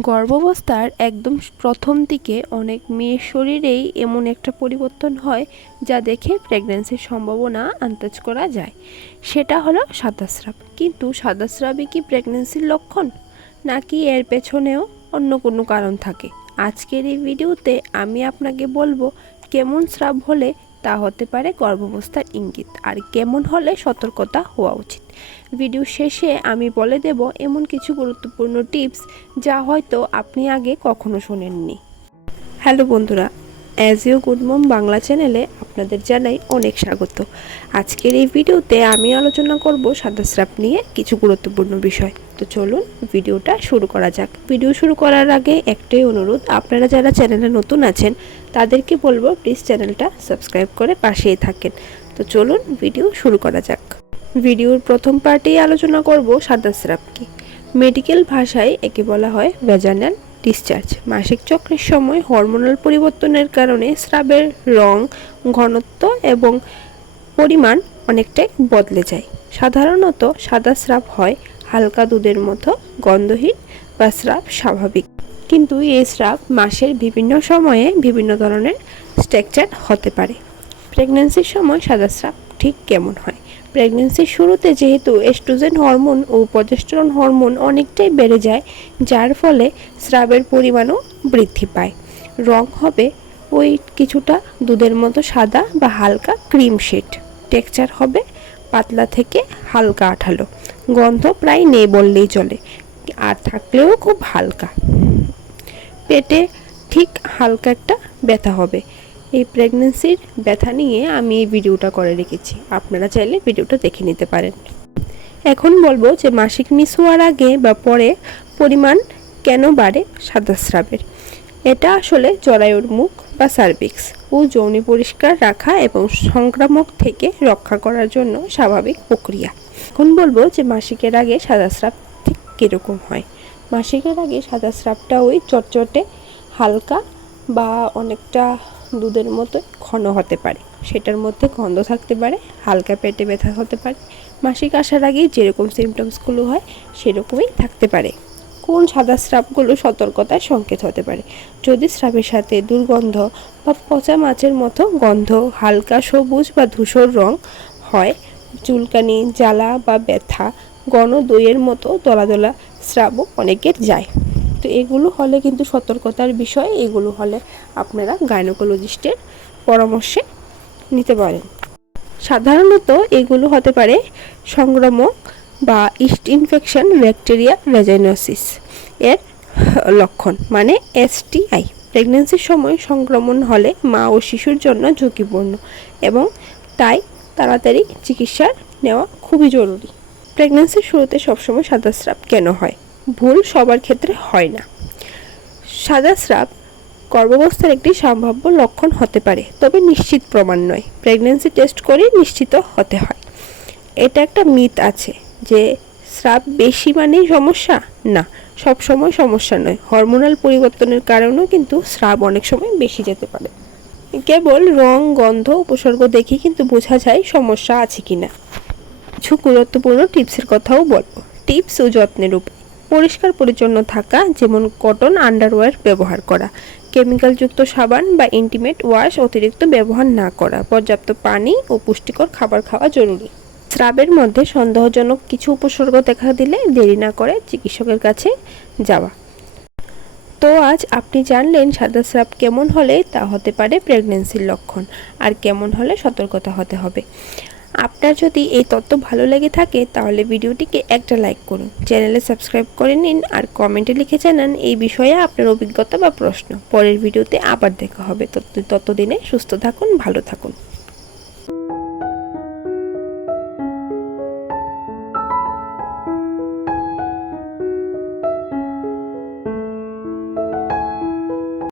গর্ভাবস্থার একদম প্রথম দিকে অনেক মেয়ের শরীরেই এমন একটা পরিবর্তন হয় যা দেখে প্রেগন্যান্সির সম্ভাবনা আন্দাজ করা যায়। সেটা হলো সাদাস্রাব। কিন্তু সাদাস্রাবই কি প্রেগন্যান্সির লক্ষণ? নাকি এর পেছনেও অন্য কোনো কারণ থাকে? আজকের এই ভিডিওতে আমি আপনাকে বলব কেমন স্রাব হলে তা হতে পারে গর্ভাবস্থার ইঙ্গিত। আর কেমন হলে সতর্কতা হওয়া উচিত। ভিডিও শেষে আমি বলে দেব এমন কিছু গুরুত্বপূর্ণ টিপস যা হয়তো আপনি আগে কখনো শোনেননি। হ্যালো বন্ধুরা, as you good mom Bangla চ্যানেলে আপনাদের জানাই অনেক স্বাগত। আজকের এই ভিডিওতে আমি আলোচনা করব সাদাস্রাপ নিয়ে কিছু গুরুত্বপূর্ণ বিষয়। তো চলুন ভিডিওটা শুরু করা যাক। ভিডিও শুরু করার আগে একটাই অনুরোধ, আপনারা যারা চ্যানেলে নতুন আছেন, তাদেরকে বলব প্লিজ চ্যানেলটা সাবস্ক্রাইব করে পাশেই থাকেন। তো চলুন ভিডিও শুরু করা যাক। ভিডিওর প্রথম পার্টেই আলোচনা করব সাদাস্রাপ কি মেডিকেল ভাষায় একে বলা হয় ভ্যাজানাল ডিসচার্জ মাসিক চক্রের সময় হরমোনাল পরিবর্তনের কারণে স্রাবের রং, ঘনত্ব এবং পরিমাণ অনেকটাই বদলে যায়। সাধারণত সাদা স্রাব হয় হালকা দুধের মতো গন্ধহীন বা স্রাব স্বাভাবিক। কিন্তু এই স্রাব মাসের বিভিন্ন সময়ে বিভিন্ন ধরনের স্ট্রাকচার হতে পারে। প্রেগন্যান্সির সময় সাদা স্রাব ঠিক কেমন হয়? প্রেগনেন্সির শুরুতে যেহেতু এস্ট্রোজেন হরমোন ও প্রজেস্টেরন হরমোন অনেকটাই বেড়ে যায়, যার ফলে স্রাবের পরিমাণও বৃদ্ধি পায়। রং হবে ওই কিছুটা দুধের মতো সাদা বা হালকা ক্রিম শেড। টেক্সচার হবে পাতলা থেকে হালকা আঠালো। গন্ধ প্রায় নেই বললেই চলে। আর থাকলেও খুব হালকা। পেটে ঠিক হালকা একটা ব্যথা হবে। এই প্রেগনেন্সির ব্যথা নিয়ে আমি এই ভিডিওটা করে রেখেছি। আপনারা চাইলে ভিডিওটা দেখে নিতে পারেন। এখন বলব যে মাসিক মিস হওয়ার আগে বা পরে পরিমাণ কেন বাড়ে সাদাস্রাবের এটা আসলে জরায়ুর মুখ বা সার্ভিক্স ও যৌনি পরিষ্কার রাখা এবং সংক্রামক থেকে রক্ষা করার জন্য স্বাভাবিক প্রক্রিয়া। এখন বলব যে মাসিকের আগে সাদা স্রাব ঠিক কীরকম হয়। মাসিকের আগে সাদা স্রাবটা ওই চটচটে হালকা বা অনেকটা দুধের মতো ঘন হতে পারে। সেটার মধ্যে গন্ধ থাকতে পারে, হালকা পেটে ব্যথা হতে পারে। মাসিক আসার আগেই যেরকম সিমটমসগুলো হয়, সেরকমই থাকতে পারে। কোন সাদা স্রাবগুলো সতর্কতার সংকেত হতে পারে? যদি স্রাবের সাথে দুর্গন্ধ বা পচা মাছের মতো গন্ধ, হালকা সবুজ বা ধূসর রং হয় চুলকানি, জ্বালা বা ব্যথা গণ দইয়ের মতো দলা দলা স্রাবও অনেকের যায়। তো এগুলো হলে কিন্তু সতর্কতার বিষয়, এগুলো হলে আপনারা গাইনোকোলজিস্টের পরামর্শে নিতে পারেন। সাধারণত এগুলো হতে পারে সংক্রামক বা ইস্ট ইনফেকশন ব্যাকটেরিয়া রেজাইনোসিস এর লক্ষণ মানে এসটিআই প্রেগনেন্সির সময় সংক্রমণ হলে মা ও শিশুর জন্য ঝুঁকিপূর্ণ এবং তাই তাড়াতাড়ি চিকিৎসা নেওয়া খুবই জরুরি। প্রেগনেন্সির শুরুতে সবসময় সাদা স্রাব কেন হয়? ভুল সবার ক্ষেত্রে হয় না। সাদা স্রাব গর্ভাবস্থার একটি সম্ভাব্য লক্ষণ হতে পারে, তবে নিশ্চিত প্রমাণ নয়। প্রেগনেন্সি টেস্ট করে নিশ্চিত হতে হয়। এটা একটা মিথ আছে যে স্রাব বেশি মানেই সমস্যা? না সব সময় সমস্যা নয়। হরমোনাল পরিবর্তনের কারণেও কিন্তু স্রাব অনেক সময় বেশি যেতে পারে। কেবল রং, গন্ধ, উপসর্গ দেখে কিন্তু বোঝা যায় সমস্যা আছে কিনা। কিছু গুরুত্বপূর্ণ টিপসের কথাও বলব টিপস ও যত্নের উপায়। পরিষ্কার পরিচ্ছন্ন থাকা, যেমন কটন আন্ডারওয়্যার ব্যবহার করা, কেমিক্যালযুক্ত সাবান বা ইন্টিমেট ওয়াশ অতিরিক্ত ব্যবহার না করা, পর্যাপ্ত পানি ও পুষ্টিকর খাবার খাওয়া জরুরি। স্রাবের মধ্যে সন্দেহজনক কিছু উপসর্গ দেখা দিলে দেরি না করে চিকিৎসকের কাছে যাওয়া। তো আজ আপনি জানলেন সাদা স্রাব কেমন হলে তা হতে পারে প্রেগনেন্সির লক্ষণ আর কেমন হলে সতর্কতা হতে হবে। আপনার যদি এই তথ্য ভালো লেগে থাকে তাহলে ভিডিওটিকে একটা লাইক করুন, চ্যানেলে সাবস্ক্রাইব করে নিন আর কমেন্টে লিখে জানান এই বিষয়ে আপনার অভিজ্ঞতা বা প্রশ্ন। পরের ভিডিওতে আবার দেখা হবে। ততদিনে সুস্থ থাকুন, ভালো থাকুন।